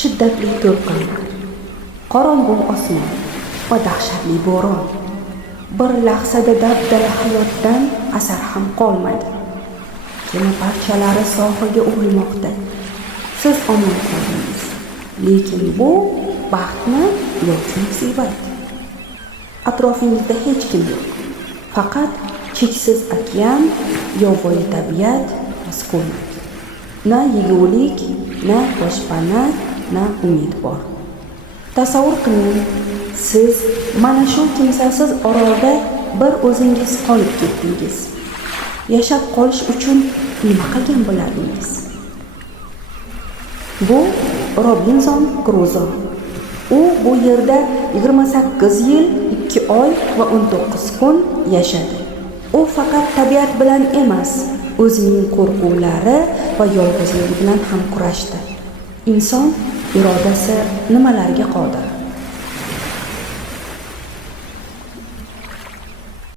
shiddatli to'lqinlar, qorong'u osmon va dahshatli bo'ron. Bir lahzada dabdala hayotdan asar ham qolmaydi. Kema parchalari sohilga urilmoqda. Siz omon qoldingiz. Lekin bu baxtmi yoki musibat? Atrofingizda hech kim yo'q. Faqat cheksiz okean, yovvoyi tabiat va sukunat. Na yegulik, na boshpana, na umid bor. Tasavvur qiling, siz mana shu kimsasiz orolda bir o'zingiz qolib ketdingiz. Yashab qolish uchun nima qilgan bo'lardingiz? Bu Robinson Kruzo. U bu yerda 28 yil, 2 oy va 19 kun yashadi. U faqat tabiat bilan emas, o'zining qo'rquvlari va yolg'izligi bilan ham kurashdi. Inson irodasi nimalarga qodir?